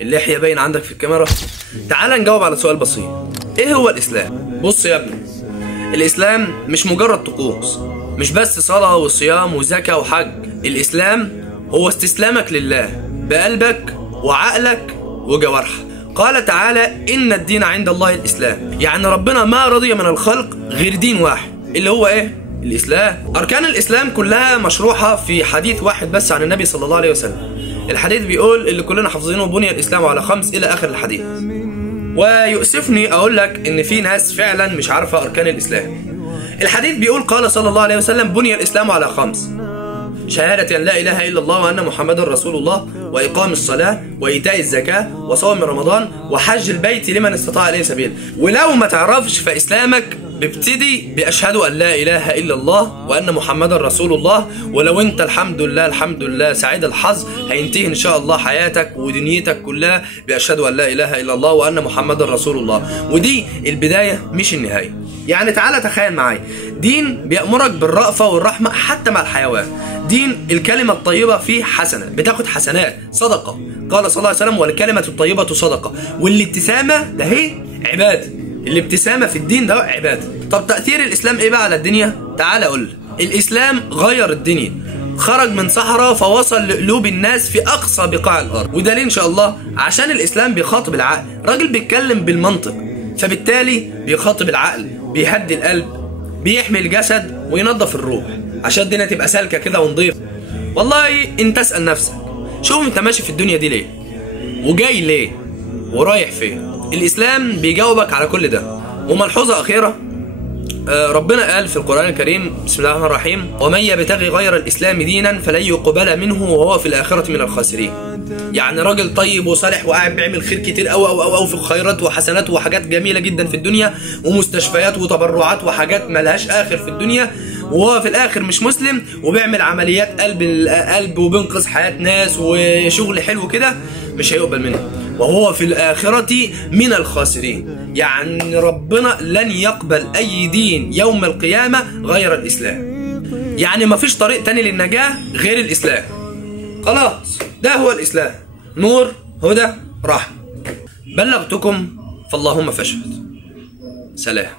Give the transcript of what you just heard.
اللحية باين عندك في الكاميرا. تعال نجاوب على سؤال بسيط، ايه هو الاسلام؟ بص يا ابني، الاسلام مش مجرد طقوس، مش بس صلاة وصيام وزكاة وحج. الاسلام هو استسلامك لله بقلبك وعقلك وجوارحك. قال تعالى ان الدين عند الله الاسلام، يعني ربنا ما رضي من الخلق غير دين واحد اللي هو ايه؟ الاسلام. اركان الاسلام كلها مشروحة في حديث واحد بس عن النبي صلى الله عليه وسلم. الحديث بيقول اللي كلنا حافظينه: بني الاسلام على 5 الى اخر الحديث. ويؤسفني اقول لك ان في ناس فعلا مش عارفة اركان الاسلام. الحديث بيقول قال صلى الله عليه وسلم: بني الاسلام على 5: شهادة أن لا إله إلا الله وأن محمدا رسول الله، وإقام الصلاة، وإيتاء الزكاة، وصوم رمضان، وحج البيت لمن استطاع إليه سبيل. ولو ما تعرفش فإسلامك بيبتدي بأشهد أن لا إله إلا الله وأن محمدا رسول الله. ولو أنت الحمد لله سعيد الحظ هينتهي إن شاء الله حياتك ودنيتك كلها بأشهد أن لا إله إلا الله وأن محمدا رسول الله. ودي البداية مش النهاية. يعني تعالى تخيل معايا، دين بيأمرك بالرأفة والرحمة حتى مع الحيوان. دين الكلمة الطيبة فيه حسنة، بتاخد حسنات، صدقة. قال صلى الله عليه وسلم: والكلمة الطيبة صدقة. والابتسامة ده هي عبادة. الابتسامة في الدين ده عبادة. طب تأثير الإسلام إيه بقى على الدنيا؟ تعال أقول. الإسلام غير الدنيا، خرج من صحراء فوصل لقلوب الناس في أقصى بقاع الأرض. وده ليه إن شاء الله؟ عشان الإسلام بيخاطب العقل، راجل بيتكلم بالمنطق، فبالتالي بيخاطب العقل، بيهدي القلب، بيحمي الجسد وينظف الروح عشان الدنيا تبقى سالكة كده ونضيفة. والله انت اسأل نفسك، شوف انت ماشي في الدنيا دي ليه؟ وجاي ليه؟ ورايح فين؟ الإسلام بيجاوبك على كل ده. وملحوظة أخيرة، ربنا قال في القرآن الكريم: بسم الله الرحمن الرحيم: ومن يبتغي غير الإسلام دينا فلن يقبل منه وهو في الآخرة من الخاسرين. يعني راجل طيب وصالح وقاعد بيعمل خير كتير أو في خيرات وحسنات وحاجات جميلة جدا في الدنيا ومستشفيات وتبرعات وحاجات ملهاش آخر في الدنيا، وهو في الآخر مش مسلم وبيعمل عمليات قلب وبينقذ حياة ناس وشغل حلو كده، مش هيقبل منه وهو في الآخرة من الخاسرين. يعني ربنا لن يقبل أي دين يوم القيامة غير الإسلام. يعني مفيش طريق تاني للنجاة غير الإسلام. خلاص، ده هو الإسلام: نور، هدى، رحمة. بلغتكم فاللهم فاشهد. سلام.